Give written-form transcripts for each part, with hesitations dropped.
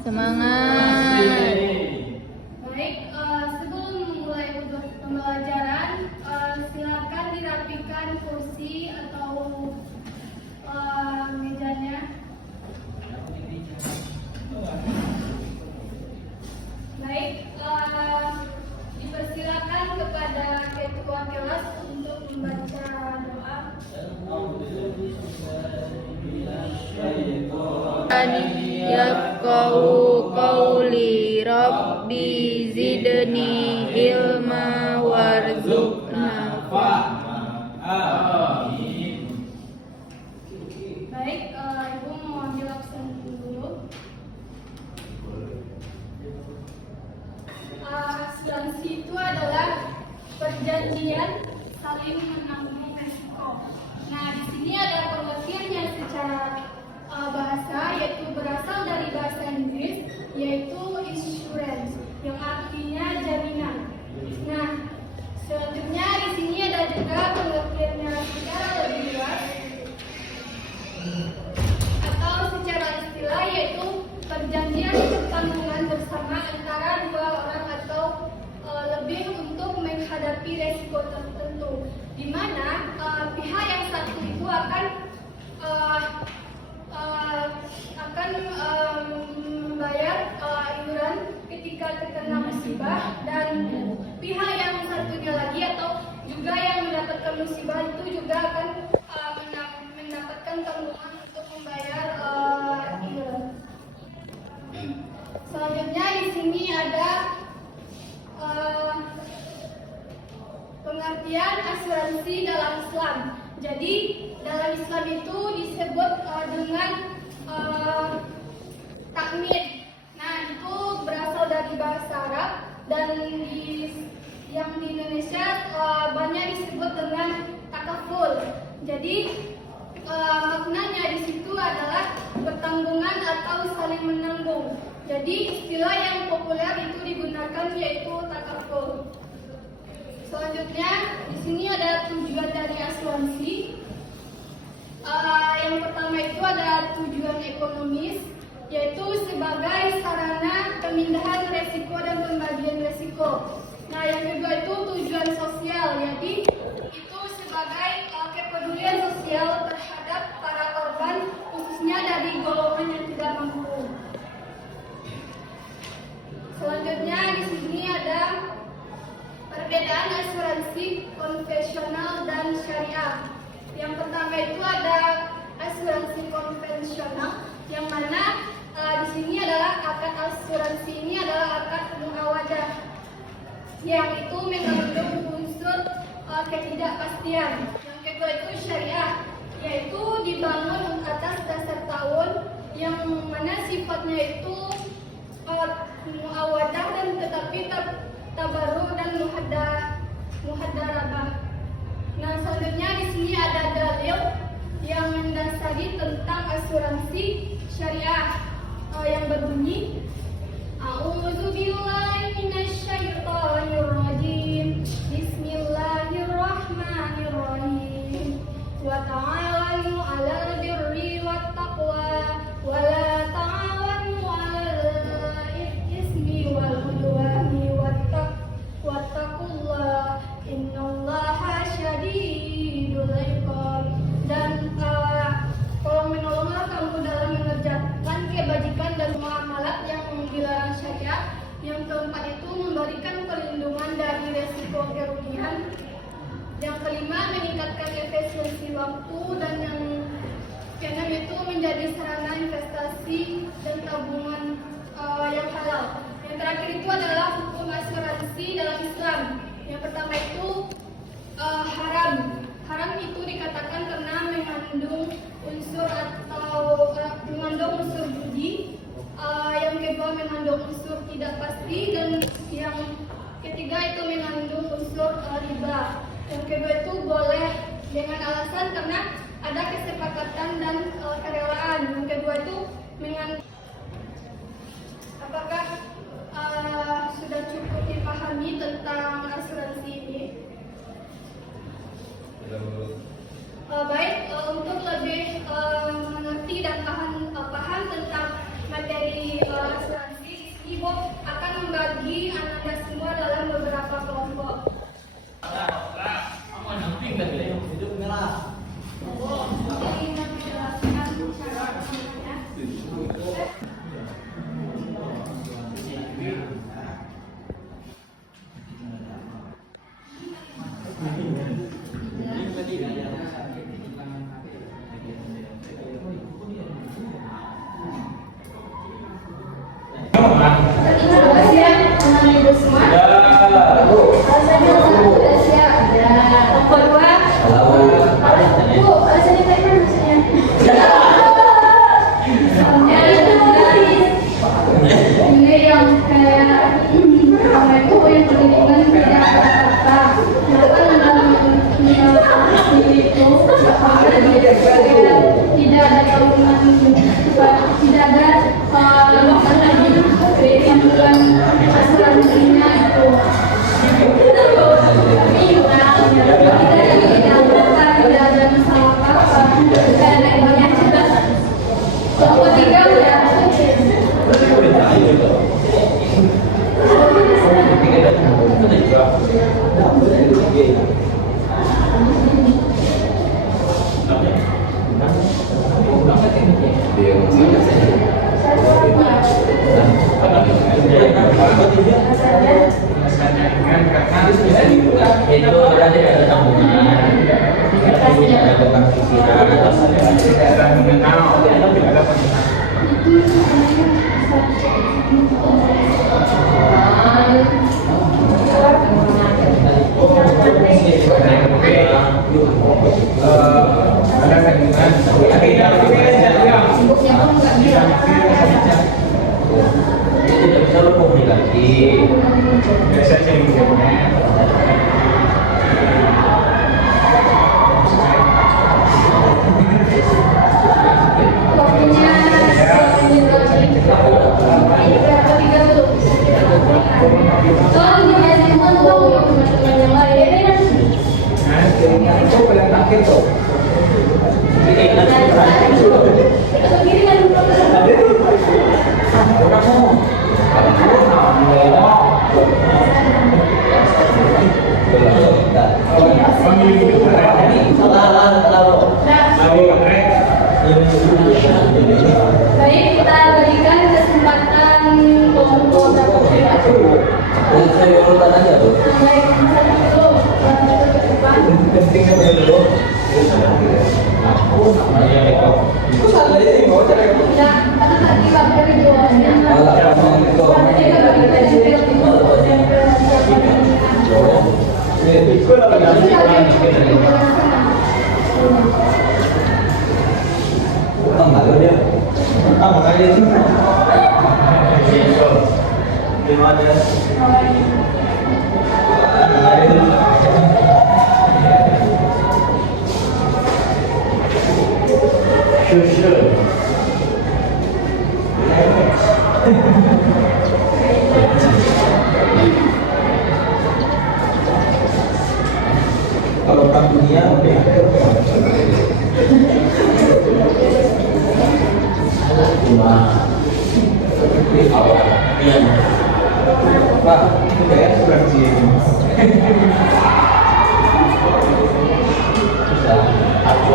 Semangat. Baik, sebelum memulai pembelajaran, silakan dirapikan kursi atau mejanya. Baik, dipersilakan kepada ketua kelas untuk membaca doa. Yafqahu qawli rabbi zidni ilma warzuqna fahma. Baik, Ibu mau ambil absen dulu. Asuransi itu adalah perjanjian saling menanggung resiko. Nah, di sini ada pengertiannya secara bahasa, yaitu berasal dari bahasa Inggris, yaitu insurance, yang artinya jaminan. Nah, selanjutnya di sini ada juga pengertiannya secara lebih luas atau secara istilah, yaitu perjanjian pertanggungan bersama antara dua orang atau lebih untuk menghadapi resiko tertentu, di mana pihak yang satu itu akan membayar iuran ketika terkena musibah, dan pihak yang satunya lagi atau juga yang mendapatkan musibah itu juga akan mendapatkan tanggungan untuk membayar iuran. Selanjutnya di sini ada pengertian asuransi dalam Islam. Jadi dalam Islam itu disebut dengan takmin. Nah, itu berasal dari bahasa Arab, dan yang di Indonesia banyak disebut dengan takaful. Jadi maknanya di situ adalah pertanggungan atau saling menanggung. Jadi istilah yang populer itu digunakan yaitu takaful. Selanjutnya di sini ada tujuan dari asuransi. Yang pertama itu ada tujuan ekonomis, yaitu sebagai sarana pemindahan resiko dan pembagian resiko. Nah, yang kedua itu tujuan sosial, jadi itu sebagai kepedulian sosial terhadap para korban, khususnya dari golongan yang tidak mampu. Selanjutnya di sini ada perbedaan asuransi konvensional dan syariah. Yang pertama itu ada asuransi konvensional, yang mana di sini adalah akad asuransi ini adalah akad muawadah, yang itu mengandung unsur ketidakpastian. Yang kedua itu syariah, yaitu dibangun atas dasar ta'awun, yang mana sifatnya itu muawadah dan tetapi tabarru dan muhadarabah. Nah, selanjutnya di sini ada dalil yang mendasari tentang asuransi syariah yang berbunyi A'udzubillahi minasyaitonirrajim. Bismillahirrahmanirrahim. Wa ta'awanu 'alal birri wat taqwa wa la ta'awanu 'alal ismi wal 'udwani wattaqullah innallaha syadidul 'iqab. Dan tolong menolonglah kamu dalam mengerjakan kebajikan dan muamalat yang dilarang syariat. Yang keempat itu memberikan perlindungan dari resiko kerugian. Yang kelima meningkatkan efisiensi waktu, dan yang keenam itu menjadi sarana investasi dan tabungan yang halal. Yang terakhir itu adalah hukum asuransi dalam Islam. Yang pertama itu haram. Haram itu dikatakan karena mengandung unsur judi. Yang kedua mengandung unsur tidak pasti, dan yang ketiga itu mengandung unsur riba. Yang kedua itu boleh dengan alasan karena ada kesepakatan dan kerelaan. Yang kedua itu apakah sudah cukup dipahami tentang asuransi ini? Baik, untuk lebih mengerti dan paham tentang materi asuransi membagi anak semua dalam beberapa kelompok. Jadi menjelaskan cara penggunaannya. Tidak ada tanggungan, tidak ada kandungan asuransinya itu. Tidak ada masalah apa, tidak ada banyak juga. Kelompok 3 udah. Itu berarti ada tanggungan, ada beban pikiran, ada mengenal, ada tidak bisa lo komunikasi biasa jadi Baik, kita berikan kesempatan kelompok saya urutan aja tuh. baik, dulu. Ya, karena tadi waktu videonya. Kalau orang dunia udah cuma awal Pak, itu kayak sudah sih aku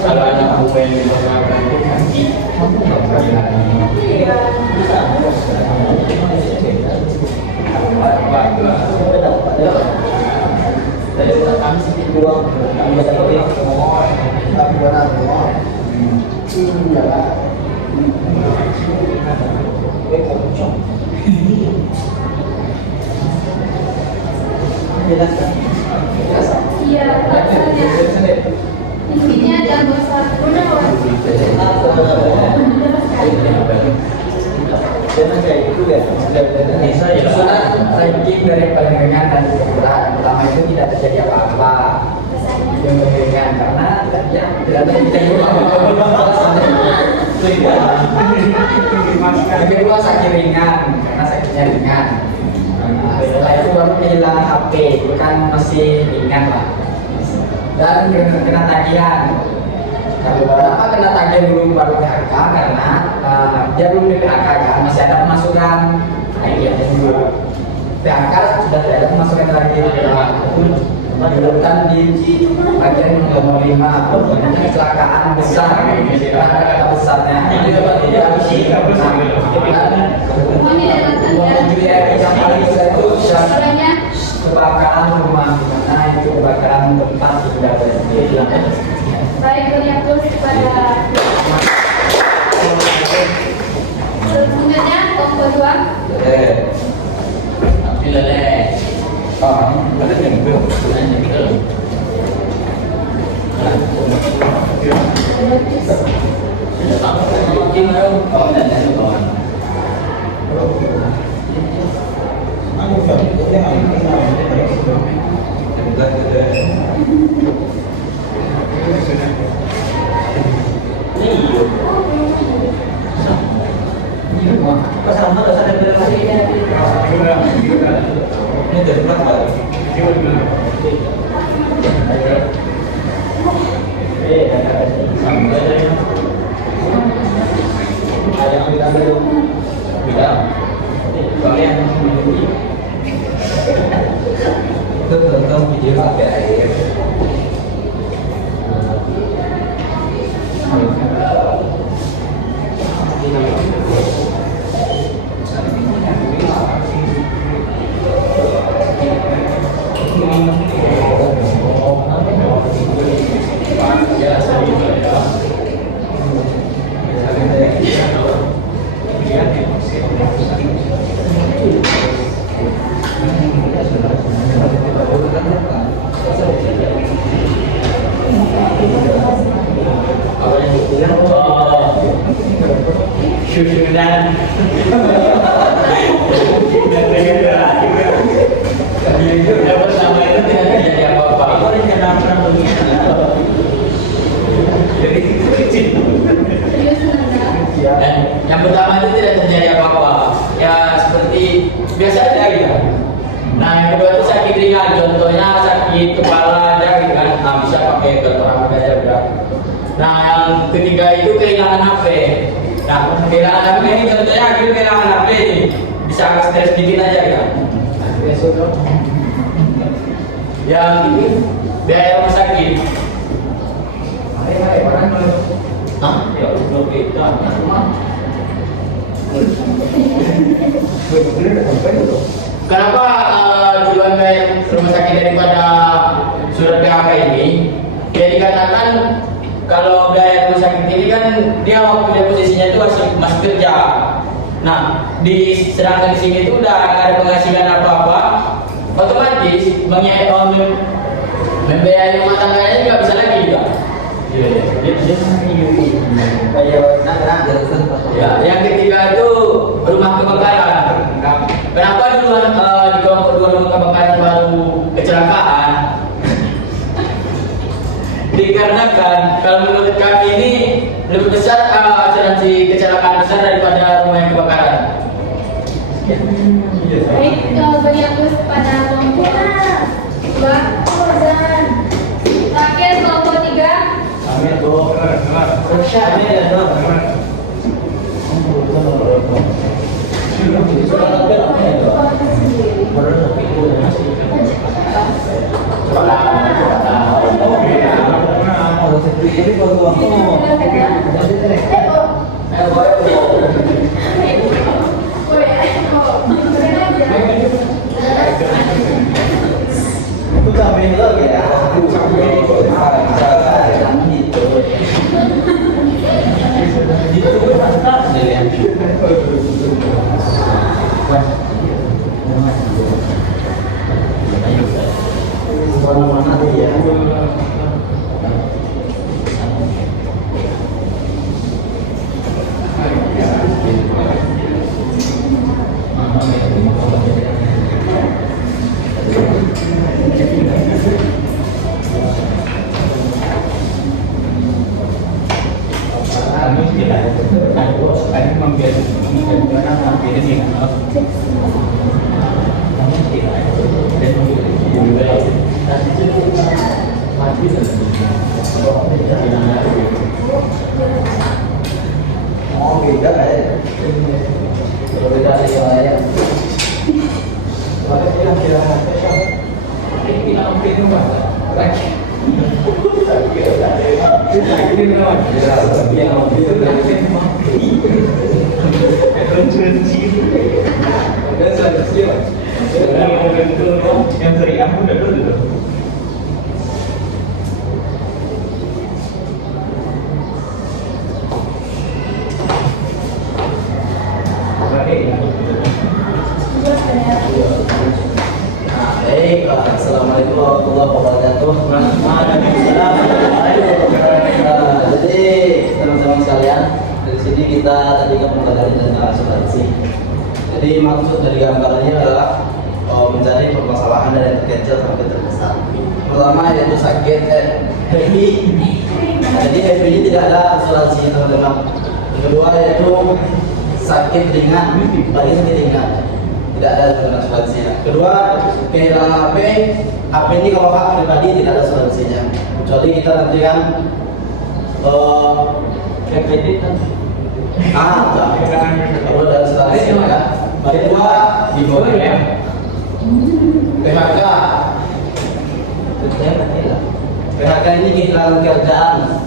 kalau anak aku pengen mengatakan itu nanti kami sedikit ruang kami baca kopi tak buat apa Iya, intinya ada bahasa Gunawan. Jangan kayak gitu ya. Ranking dari yang paling ringan dan berat. Pertama itu tidak terjadi apa-apa. Yang ringan karena ya tidak ada kita yang yang kedua sakit ringan karena sakitnya ringan. Setelah itu baru kehilangan HP, itu kan masih ringan lah. Dan kena tagihan. Kenapa kena tagihan belum baru PHK? Karena dia belum di PHK kan, masih ada pemasukan PAK sudah tidak ada pemasukan lagi. Dilakukan di bagian nomor 5 kecelakaan besar karena besarnya yang paling besar itu kebakaran rumah, dimana itu kebakaran tempat sudah terjadi. Baik, terus pada selanjutnya kelompok 2. Ada yang belum. Ini dari berapa? Susunan dapat sama itu tidak terjadi apa-apa. Aku rencana pernah begini. Jadi kecil. Dan yang pertama itu tidak terjadi apa-apa. Ya seperti biasa aja gitu. Nah yang kedua itu sakit ringan. Contohnya sakit kepala aja gitu kan. Nah, bisa pakai keterangan aja udah. Nah yang ketiga itu kehilangan HP. Nah, kehilangan HP ini contohnya akhirnya kehilangan HP ini bisa agak stres dikit aja ya. Yang ini biaya rumah sakit. Hah? Ya belum kita. Kenapa tujuan biaya rumah sakit daripada surat PHK ini? Ya dikatakan kalau biaya rumah sakit ini kan dia waktu posisinya itu masih kerja. Nah, sedangkan di sini itu udah nggak ada penghasilan apa-apa, otomatis membiayai rumah tangganya nggak bisa lagi juga. Ya, yang ketiga itu rumah kebakaran. Kenapa duluan di kelompok 2 rumah kebakaran baru kecelakaan? Dikarenakan kalau menurut kami ini lebih besar asuransi kecelakaan besar daripada rumah yang kebakaran. Baik, berfokus pada kelompok 2 dan terakhir kelompok 3. Oh beda ya. Berbeda dari yang lain. Maka kira-kira ini hampir rumah. Yang teriak pun udah dulu. Baik, assalamualaikum warahmatullahi wabarakatuh. Jadi teman-teman sekalian, dari sini kita tadi kan mempelajari tentang asuransi. Jadi maksud dari gambarannya adalah mencari permasalahan dari yang terkecil sampai terbesar. Pertama yaitu sakit happy. Jadi happy ini tidak ada asuransi teman-teman. Yang kedua yaitu sakit ringan, bagi sakit ringan. Tidak ada asuransinya. Kedua, kehilangan HP ini kalau hak pribadi tidak ada asuransinya. Kecuali kita nanti kan kredit kan. Kalau ada asuransinya kan. Kedua, PHK. PHK ini kehilangan kerjaan.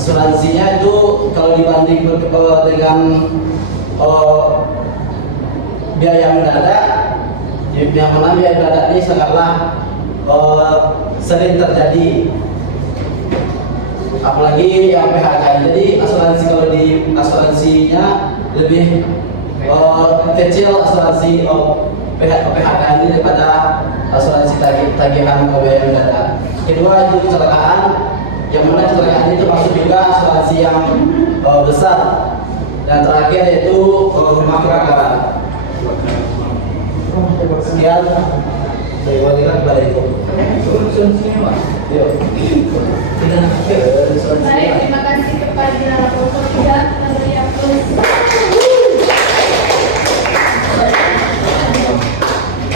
Asuransinya itu kalau dibanding dengan biaya mendadak, yang mana biaya mendadak ini sangatlah sering terjadi, apalagi yang PHK. Jadi asuransi kalau di asuransinya lebih kecil asuransi PHK ini daripada asuransi tagihan biaya mendadak. Kedua itu kecelakaan, yang mana kecelakaan itu masuk juga asuransi yang besar. Dan terakhir yaitu rumah kebakaran. Sekian saya wawancara kepada Ibu. Baik, terima kasih kepada Bapak Tidak dari Agus.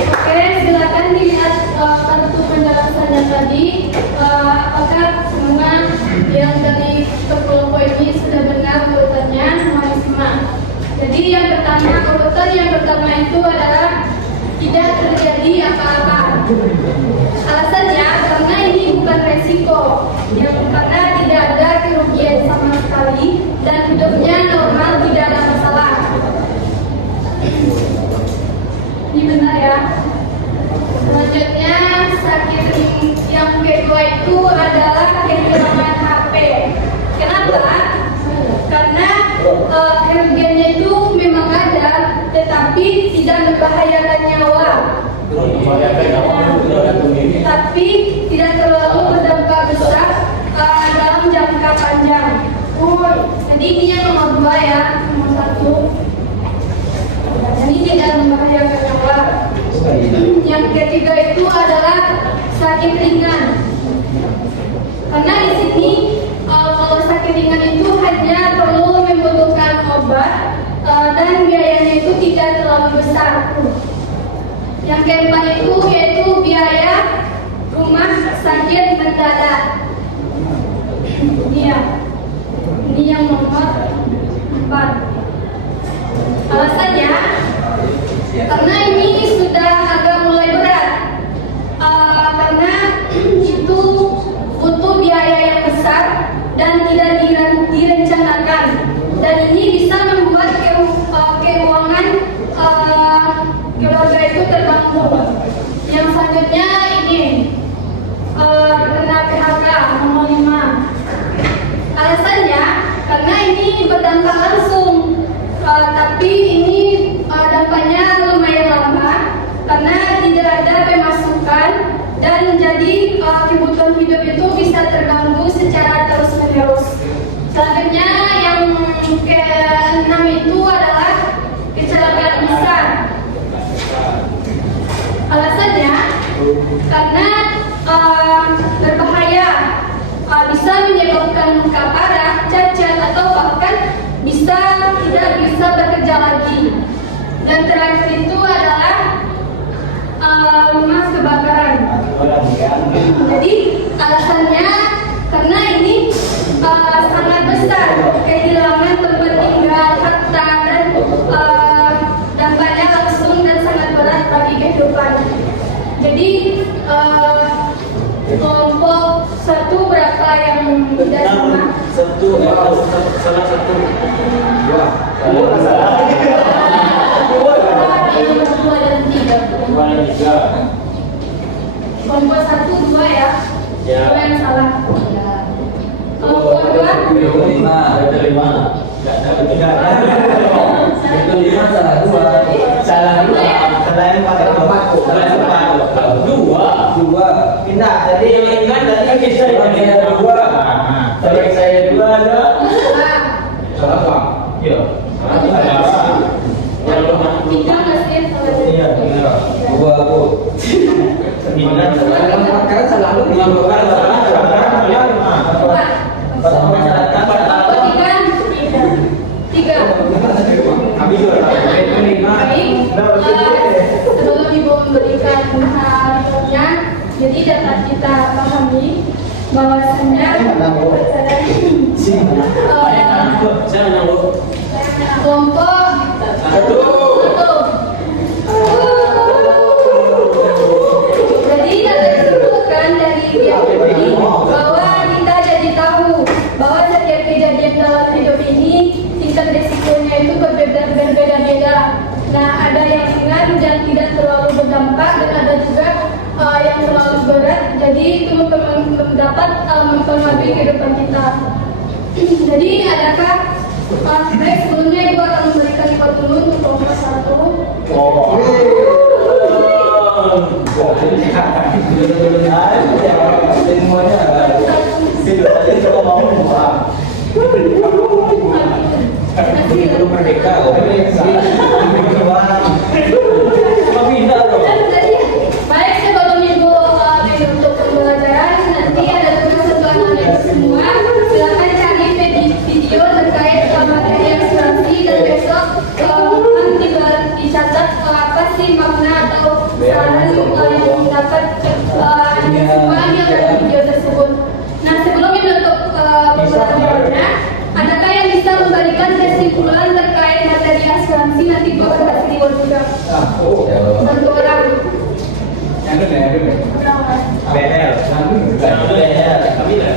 Oke, silakan dilihat kartu penjelasannya tadi. Apakah semua yang dari kelompok ini sudah benar urutannya? Mohon disimak. Jadi urutan yang pertama itu adalah tidak terjadi apa-apa. Alasannya karena ini bukan resiko, karena tidak ada kerugian sama sekali dan hidupnya normal, tidak ada masalah. Ini benar ya. Selanjutnya sakit yang kedua itu adalah kehilangan HP. Kenapa? Karena kerugiannya itu memang ada, tetapi tidak membahayakan nyawa. Tapi tidak terlalu berdampak besar dalam jangka panjang. Jadi ini yang nomor 2 ya, nomor 1. Ini tidak membahayakan nyawa. Yang ketiga itu adalah sakit ringan. Karena di sini kalau sakit ringan itu hanya perlu membutuhkan obat dan biayanya itu tidak terlalu besar. Yang keempat itu yaitu biaya rumah sakit mendadak. Ini yang nomor 4. Alasannya karena ini sudah agak mulai berat. Karena itu butuh biaya yang besar dan tidak direncanakan, dan ini bisa membuat keuangan keluarga itu terganggu. Yang selanjutnya ini kena PHK nomor 5. Alasannya karena ini berdampak langsung, tapi ini dampaknya lumayan lama karena tidak ada pemasukan dan jadi kebutuhan hidup itu bisa terganggu secara terus-menerus. Selanjutnya yang ke-6 itu adalah kecelakaan besar. Alasannya karena berbahaya, bisa menyebabkan luka parah, cacat, atau bahkan tidak bisa bekerja lagi. Dan terakhir itu adalah rumah kebakaran. Jadi alasannya karena ini sangat besar kehilangan tidak sama. Salah satu. Dua. Nomor 2 dan 3. Dua dan tiga. Kelompok 1, 2 ya. Ya. Dua yang salah. Ya. Kelompok 2. Lima. Ada lima. Tidak ada. Itu lima salah dua. Salah dua. Salah yang pakai empat. Salah empat. Dua. Dua. Pindah. Jadi Yang ingat tadi kita saya dua. Tadi saya dua ada. Salah. Salah apa? Iya. Yang lima. 3 nggak sih? Iya. Dua bu. Sembilan. Karena selalu Yang bukan salah. Empat. Kelompok 3. 3. Habis lima. Baik, sebelum Ibu memberikan hasilnya, jadi dapat kita pahami bahwasannya Saya menang bu. kelompok Satu. Jadi dapat disebutkan dari dia ini bahwa kita jadi tahu bahwa setiap kejadian dalam hidup ini tingkat risikonya itu berbeda-beda. Nah, ada yang ringan dan tidak terlalu berdampak dan ada juga yang terlalu berat. Jadi itu dapat mempengaruhi kehidupan kita. Jadi adakah baik sebelumnya Ibu akan memberikan info dulu untuk kelompok 1. Belum merdeka kok. Baik, sebelum Ibu untuk pembelajaran, nanti ada tugas untuk anak-anak semua. Silakan cari video terkait materi asuransi dan besok nanti dicatat apa sih makna atau saran yang dapat semua yang ada di video tersebut. Nah, sebelum untuk pembelajarannya, adakah yang bisa memberikan kesimpulan terkait materi asuransi? Nanti Ibu akan kasih di juga. Satu orang. BL. Kami dah.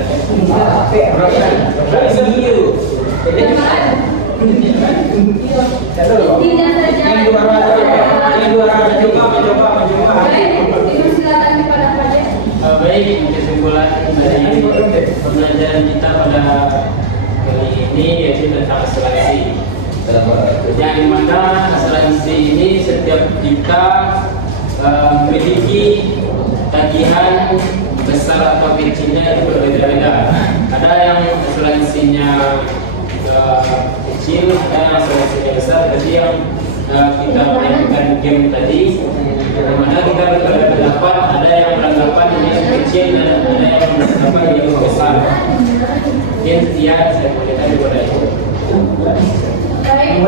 Intinya saja. Baik, Ibu silakan kepada Pak Dek. Baik, kesimpulan dari pembelajaran kita pada kali ini yaitu tentang asuransi. Yang mana asuransi ini setiap kita memiliki tagihan besar atau kecilnya itu berbeda-beda. Ada yang asuransinya kecil, ada yang asuransinya besar. Jadi yang kita mainkan game tadi, mana kita berpendapat ada yang beranggapan ini kecil dan ada yang beranggapan ini besar. Mungkin sekian saya berikan kepada Ibu. Baik,